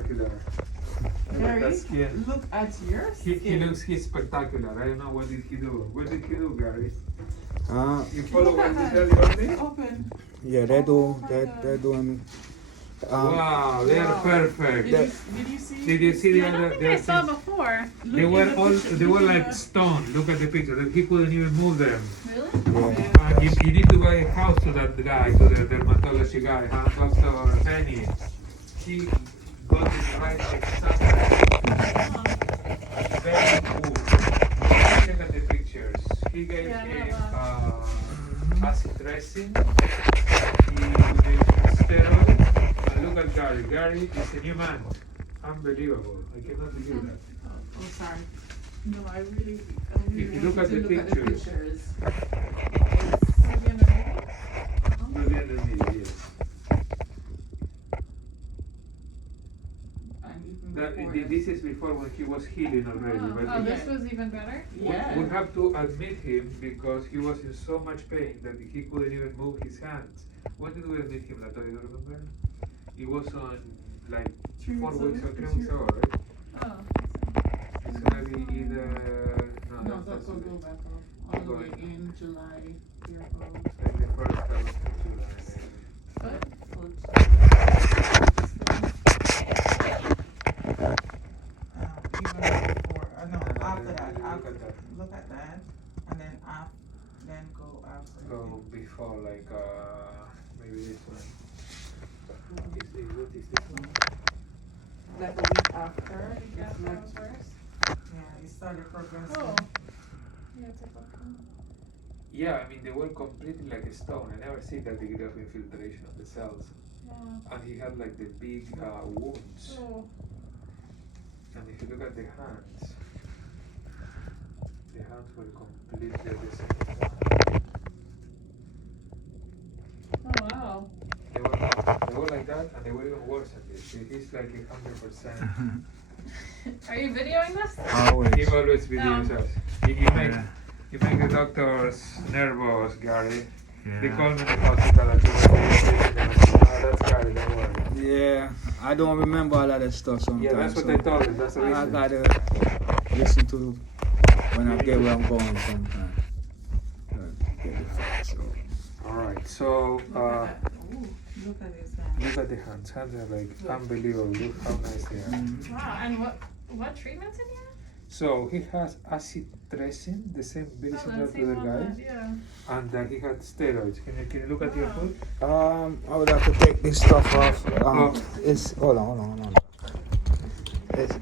spectacular. Gary, look at your skin. He's spectacular. I don't know what did he do. What did he do, Gary? You Look follow at what that. he tell you? Open. Yeah, they do. They're doing. Wow, they are Wow. perfect. Did you see? Did you see the I other? don't think the I other saw things? before. They Look were in the all. picture. They Look were in like the- stone. Look at the picture. He couldn't even move them. Really? Yeah. You need to buy a house to that guy, to the dermatology guy, huh? Dr. Benny. He got it right exactly. Very cool. Look at the pictures. He gave him acid dressing. He gave steroid. And look at Gary. Gary is a new man. Unbelievable. I cannot believe that. Oh, sorry. No, I really If you look want at to the look at the pictures. pictures. Brilliant indeed, yes. And even before that. This is before when he was healing already. Oh, But oh, we- this was even better? Yeah. we have to admit him because he was in so much pain that he couldn't even move his hands. When did we admit him, Latoya, do you remember? It was on like 4 weeks or 3 weeks ago, right? Oh. It's gonna be either No, that's will go back up all the way in July. Here it goes. like the first of July. Foot. Even before, no, after that, look at that, and then go after. Go before like maybe this one. What is this one? Like a week after, Yeah, it's that like, was worse. yeah, it started progressing. Oh. Yeah, it's like Yeah, I mean they were completely like a stone. I never seen that degree of infiltration of the cells. yeah. And he had like the big wounds. Oh. And if you look at the hands were completely the same. Oh, wow. They were like that, and they were even worse than this. He's like 100%. Are you videoing this? Always. He always videos No. us. You make the doctors nervous, Gary. They call me in the hospital and that's Gary, don't worry. Yeah, I don't remember all of that stuff sometimes. Yeah, that's what so they told us. That's the I reason. gotta listen to when I get where I'm going sometimes. So. Alright, so Look at his hand. look at the hands. Hands are like unbelievable. Look how nice they are. Wow, and what treatments in here? So he has acid dressing, the same, very similar to the guy, Yeah. and he had steroids. Can you look at your foot? I would have to take this stuff off. It's hold on. It's,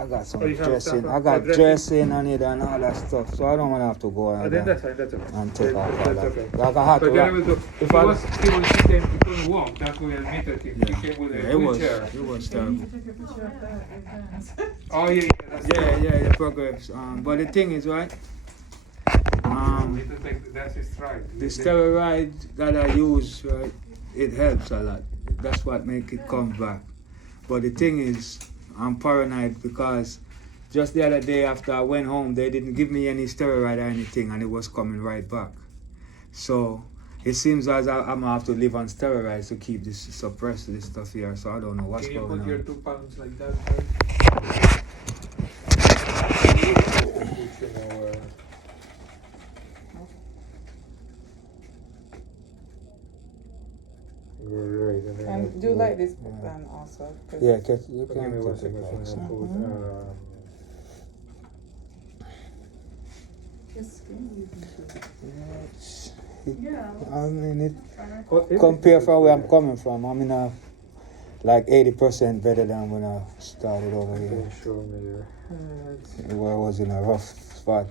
I got some Oh, you have dressing. stuff I got for dressing? dressing on it and all that stuff. So I don't want to have to go Then and, that's fine, that's okay. and take off all That's that. okay. Like I had But to. you're able to, if he I- was, he couldn't walk, that's why we admitted him. Yeah. He came with a Yeah, it was wheelchair. terrible. Take a picture of that, his hands. Oh yeah, that's Yeah, the progress. But the thing is, right? That's his stride. The steroid that I use, right, it helps a lot. That's what make it come back. But the thing is, I'm paranoid because just the other day after I went home, they didn't give me any steroid or anything, and it was coming right back. So it seems as I'm gonna have to live on steroids to keep this suppress this stuff here. So I don't know what's Can you going put your on. 2 pounds like that? Right? Right, And do like this then also. Yeah, you Give me can one take second. it I'm off. gonna Yeah. I mean, it put. compare from where I'm coming from. I'm in a like 80% better than when I started over here. Okay, show me your hands. Where I was in a rough spot.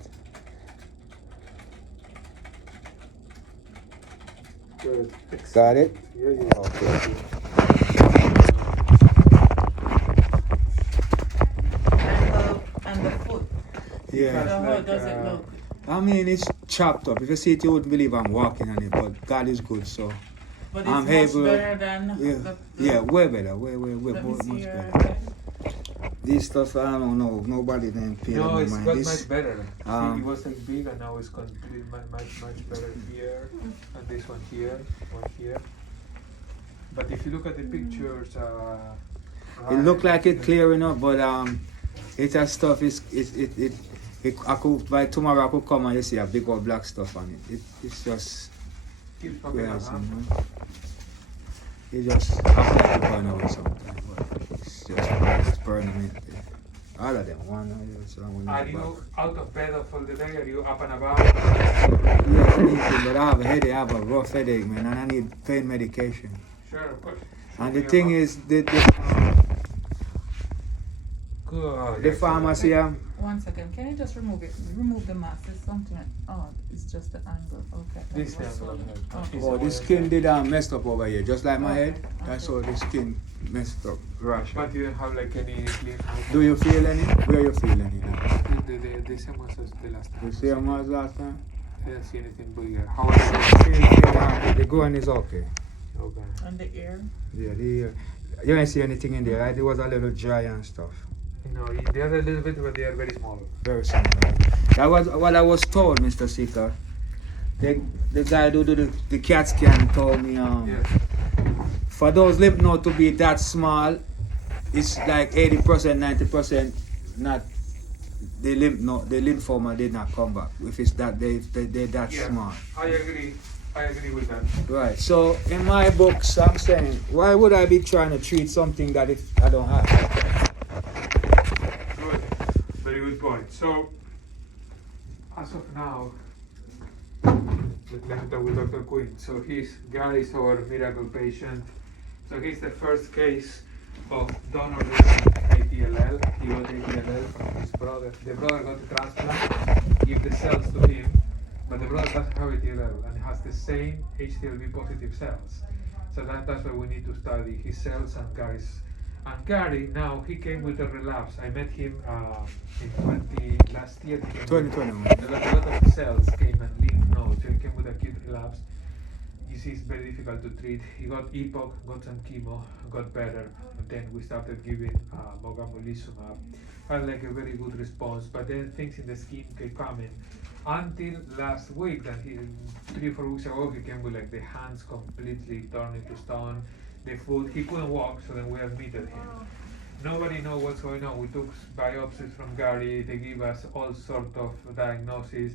Good. Got it? Yeah, you are. And the foot. Yeah. So how like, does it look? I mean, it's chopped up. If you see it, you wouldn't believe I'm walking on it, but God is good, so. But it's I'm much able- better than Yeah, the yeah, way better, way Let me much see your better. This stuff, I don't know, nobody didn't pay No, my it's mind. got This, much better. um, See, it was like big and now it's completely much better here. And this one here. But if you look at the pictures, It look like it clearing up, but it has stuff. I could by tomorrow I could come and you see a big old black stuff on it. It's just Keeps popping up, crazy, huh? you know? It just act like it burn away sometimes, but it's just burning it. All of them, one or the other, one Are in the you back. out of bed all the day? Are you up and about? Yeah, anything, but I have a headache. I have a rough headache, man, and I need pain medication. Sure, of course. And the thing is, the Good. pharmacy, 1 second. Can you just remove it? Remove the mask. It's something. Oh, it's just the angle. Okay. This That was angle, so- okay. okay. oh, the skin did messed up over here, just like my Okay, head. That's okay. how the skin messed up. Rash. But you don't have like any lymph nodes? Do you feel any? Where you feel any? Now? The same ones as the last time. The same as last time? I didn't see anything bigger. How are you? The going is okay. Okay. And the ear. Yeah, you didn't see anything in there, right? It was a little dry and stuff. No, they are a little bit, but they are very small. Very simple. That was what I was told, Mr. Seeker. The guy who do the CAT scan told me Yes. for those lymph nodes to be that small, it's like 80%, 90% not the lymphoma did not come back. If it's that they're that Yeah. small. I agree with that. Right. So in my books I'm saying, why would I be trying to treat something that if I don't have? Good. Very good point. So, as of now, let's talk with Dr. Quinn. So Gary is our miracle patient. So he's the first case of donor ATLL. He got ATLL from his brother. The brother got a transplant, give the cells to him, but the brother doesn't have ATLL and has the same HTLV positive cells. So that's why we need to study his cells and Gary's. And Gary, now he came with a relapse. I met him in last year. 2021. A lot of cells came and lymph nodes. So he came with acute relapse. Disease very difficult to treat. He got EPOC, got some chemo, got better. And then we started giving mogamulizumab. Had like a very good response, but then things in the skin kept coming. Until last week, that 3 or 4 weeks ago, he came with like the hands completely turned into stone. The foot, he couldn't walk, so then we admitted him. Nobody knows what's going on. We took biopsies from Gary. They give us all sort of diagnoses.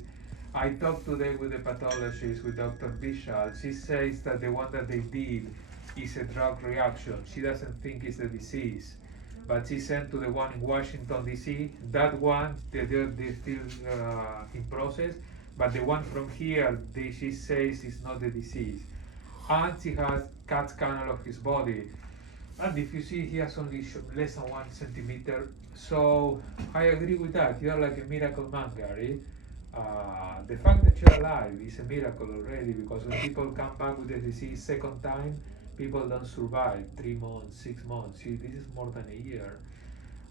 I talked today with the pathologist, with Dr. Bishal. She says that the one that they did is a drug reaction. She doesn't think it's a disease. But she sent to the one in Washington, D.C. That one, they're still in process. But the one from here, she says is not the disease. And she has CAT scan of his body. And if you see, he has only less than 1 centimeter. So I agree with that. You are like a miracle man, Gary. The fact that you're alive is a miracle already, because when people come back with the disease second time, people don't survive 3 months, 6 months. See, this is more than a year.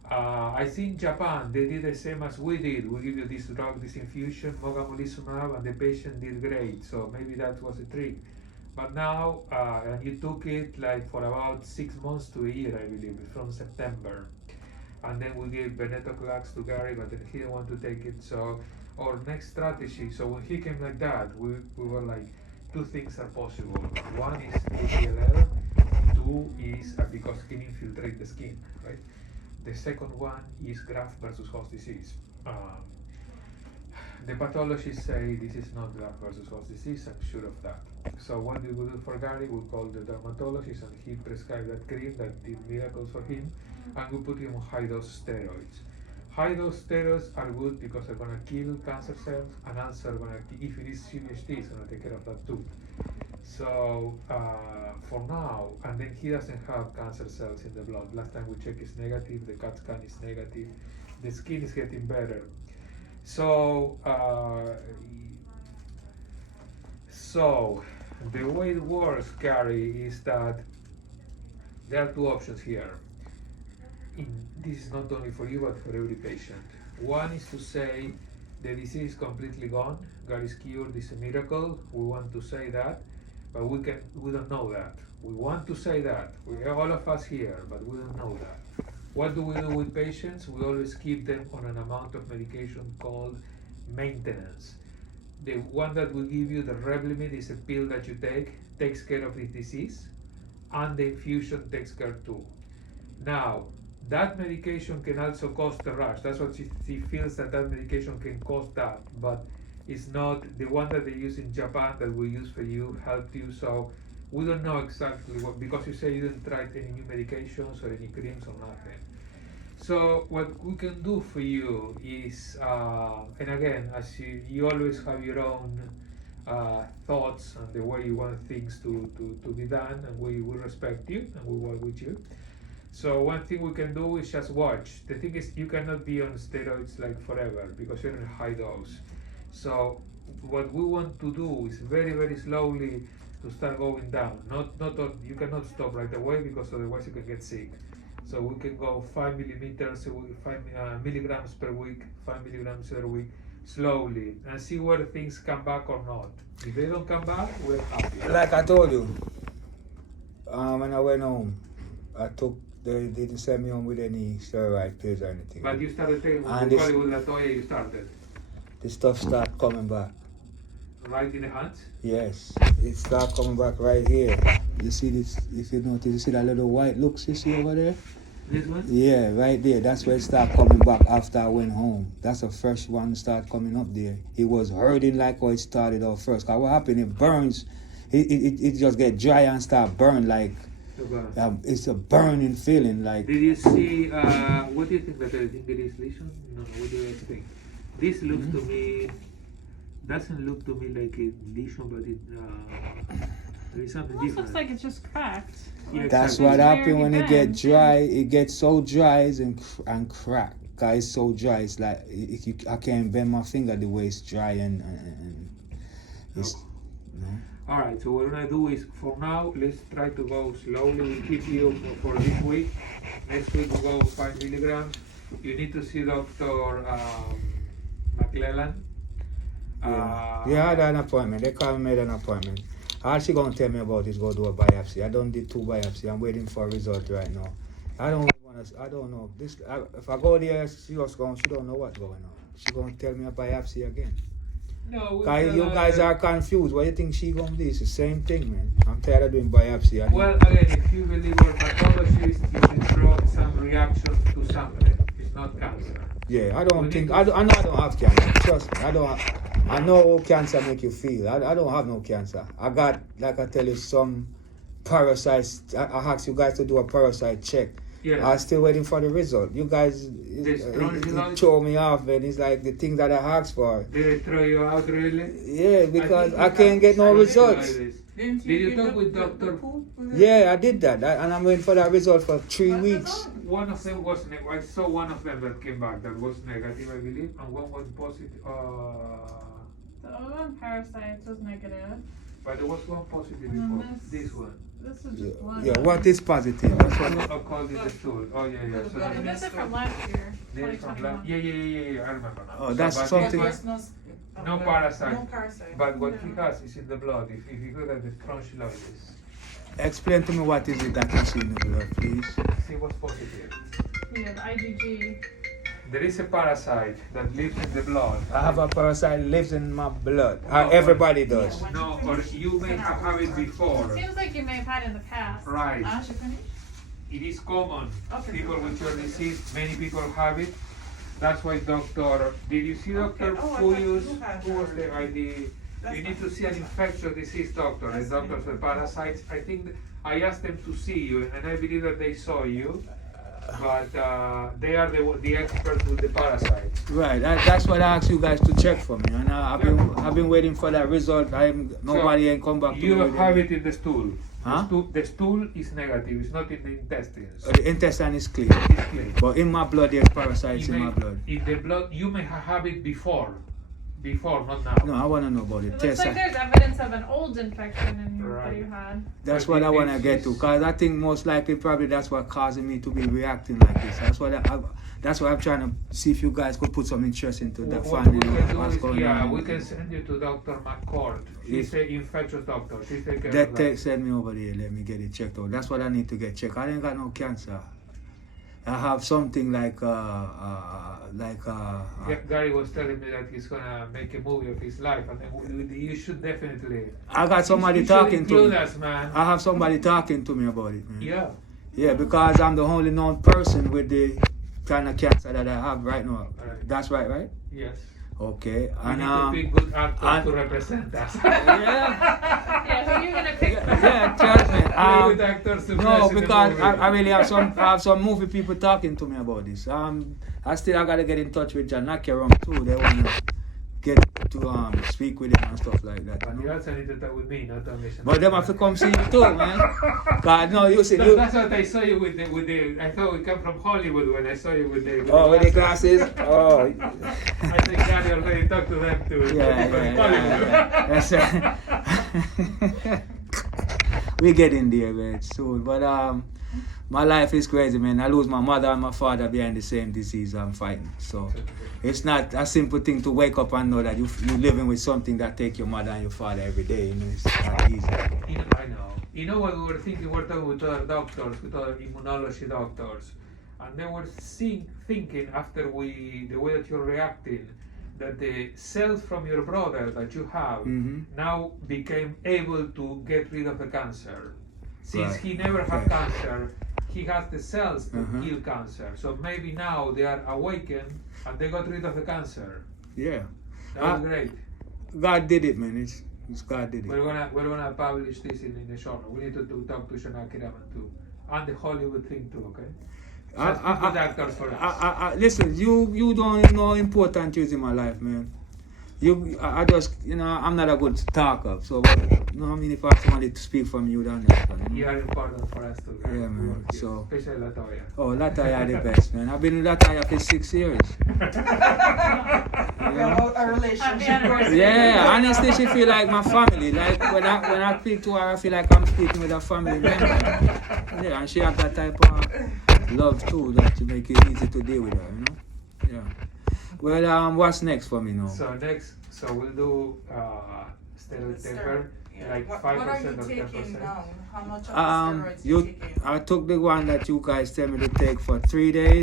I think Japan, they did the same as we did. We give you this drug, this infusion, mogamulizumab, and the patient did great. So maybe that was a trick. But now, and you took it like for about 6 months to a year, I believe, from September. And then we gave venetoclax to Gary, but then he didn't want to take it. So our next strategy, so when he came like that, we were like, 2 things are possible. One is ATLL, 2 is because he infiltrate the skin, right? The second one is graft versus host disease. The pathologists say this is not graft versus host disease. I'm sure of that. So what we will do for Gary, we call the dermatologist, and he prescribed that cream that did miracles for him, and we put him on high-dose steroids. High-dose steroids are good because they're going to kill cancer cells, and also if it is CVHT, it's going to take care of that too. So for now, and then he doesn't have cancer cells in the blood. Last time we checked, it's negative. The CAT scan is negative. The skin is getting better. So the way it works, Gary, is that there are 2 options here. This is not only for you, but for every patient. One is to say the disease is completely gone. God is cured. It's a miracle. We want to say that, but we don't know that. We want to say that. We are all of us here, but we don't know that. What do we do with patients? We always keep them on an amount of medication called maintenance. The one that will give you the Revlimid is a pill that you take, takes care of the disease, and the infusion takes care too. Now, that medication can also cause the rash. That's what she feels, that medication can cause that, but it's not the one that they use in Japan that we use for you, helped you. So we don't know exactly what, because you say you didn't try any new medications or any creams or nothing. So what we can do for you is, and again, as you always have your own thoughts and the way you want things to be done, and we will respect you and we work with you. So one thing we can do is just watch. The thing is, you cannot be on steroids like forever because you're in a high dose. So what we want to do is very, very slowly to start going down. You cannot stop right away because otherwise you can get sick. So we can go 5 millimeters a week, 5 milligrams per week, 5 milligrams per week, slowly, and see whether things come back or not. If they don't come back, we're happy. Like I told you, when I went home, they didn't send me home with any steroid pills or anything. But you started taking And probably with Latoya, you started. The stuff start coming back. Right in the hands? Yes, it start coming back right here. You see this? If you notice, you see that little white looks you see over there? This one? Yeah, right there. That's where it start coming back after I went home. That's the first one start coming up there. It was hurting like how it started off first. Cause what happened? It burns. It just get dry and start burn like. It's a burning feeling like. Did you see? What do you think that I think it is lesion? No. What do you think? This looks to me. Doesn't look to me like a lesion, but there is something Almost different. looks like it's just cracked. Yeah, That's exactly. what It's happens very when it bad. get dry. It gets so dry and crack. Cause it's so dry. It's like I can't bend my finger the way it's dry and it's. You know? All right. So what we're gonna do is, for now, let's try to go slowly. We keep you for this week. Next week we go 5 milligrams. You need to see Dr. McClellan. Yeah, I had an appointment. They called me, made an appointment. All she gonna tell me about is go do a biopsy. I done did 2 biopsies. I'm waiting for a result right now. I don't know. If I go there, she don't know what's going on. She gonna tell me a biopsy again. No, Cause you guys are confused. What do you think she gonna do? It's the same thing, man. I'm tired of doing biopsy. Well, again, if you believe we're pathologists, you can draw some reaction to something. It's not cancer. Yeah, I don't think I know I don't have cancer. Trust me, I know how cancer make you feel. I don't have no cancer. I got, like I tell you, some parasites. I asked you guys to do a parasite check. Yes. I'm still waiting for the result. You guys it throw me off, and it's like the thing that I asked for. Did they throw you out really? Yeah, because I think can't get no results. Didn't Did you get talk the- with the Dr. poop? Yeah, I did that, and I'm waiting for that result for 3 weeks. One of them was I saw one of them that came back that was negative, I believe, and one was positive. The other one, parasites, was negative. But there was one positive And before. This one. This is just one. Yeah, what is positive? That's what. I called it the stool. Oh yeah. So Blood that in This is is from last year, this from 2021. last. Yeah. I remember now. Oh, that's but something- this one- No parasite. No parasite. But what he has is in the blood. If you look at the strongyloides, Explain to me what is it that you see in the blood, please. see what's positive. Yeah, the IgG. There is a parasite that lives in the blood. I have a parasite lives in my blood. No, Everybody does. No, or you may have had it before. Seems like you may have had it in the past. Right. She finished? It is common. Okay. People with your disease, many people have it. That's why Doctor, did you see Doctor Okay. Oh, I thought Fuyus? you had Who was that. the ID? That's You need fine. to see an infectious disease doctor, That's a doctor fine. for parasites. I think I asked them to see you, and I believe that they saw you. But they are the experts with the parasites. Right. That's what I asked you guys to check for me, and I've been waiting for that result. Nobody ain't come back to You me. with have it. it in the stool. Huh? The stool is negative. It's not in the intestines. The intestine is clear, It's clean. but in my blood there's parasites in my blood. In the blood, you may have it before, not now. No, I want to know about It it. looks Test. like there's evidence of an old infection in you that Right. you had. That's But what it I want to is- get to, cause I think most likely probably that's what causing me to be reacting like this. That's why I'm trying to see if you guys could put some interest into that, What finding we can out do what's is, going yeah, on. we can send you to Dr. McCord. She's an infectious doctor. She take care That of text send me over there. Let me get it checked out. That's what I need to get checked. I ain't got no cancer. I have something like Gary was telling me that he's gonna make a movie of his life, and you should definitely. I got somebody you should talking to include me. us, man. I have somebody talking to me about it, man. Yeah. Yeah, because I'm the only known person with the kind of cancer that I have right now. Right. That's right? Yes. Okay. We And need to pick good actors and- to represent us. yeah, Yeah, who are you gonna pick? yeah, trust me. Really good actors to No, play in the because movie. I really have some movie people talking to me about this. I gotta get in touch with John Akerum too. They want to get to speak with him and stuff like that. But You you know? also need to talk with me, not only. But them have to come see you too, man. God, no, you see, No, you, that's what I saw you with the. I thought we come from Hollywood when I saw you with the. oh, with the glasses. Oh, I think Gary already talked to them too. yeah. That's we get in there, man, soon. But my life is crazy, man. I lose my mother and my father behind the same disease I'm fighting. So it's not a simple thing to wake up and know that you're living with something that take your mother and your father every day. You know, it's not easy. I know. You know what we were thinking? We were talking with other doctors, with other immunology doctors, and they were thinking after the way that you're reacting, that the cells from your brother that you have now became able to get rid of the cancer. Since Right. he never had Okay. cancer, he has the cells to kill cancer. So maybe now they are awakened and they got rid of the cancer. Yeah. That was great. God did it, man. It's God did it. We're gonna publish this in the journal. We need to talk to Shanaki Raman too, and the Hollywood thing too. Okay. Just good actors for us. Listen, you don't know how important you is in my life, man. I just, I'm not a good talker, so, I mean, if I have somebody to speak from you, then You are important for us too. Guys. Yeah, man, We work here, so- especially Latoya. Oh, Lataya the best, man. I've been in Lataya for 6 years. A relationship. Happy anniversary. Yeah, honestly, she feel like my family. Like when I speak to her, I feel like I'm speaking with a family member. Yeah, and she have that type of love too that to make it easy to deal with her. Yeah. Well, what's next for me now? So we'll do steroid taper, like What 5% are you or taking 10%. now? How much of the steroids you taking? I took the one that you guys tell me to take for 3 days.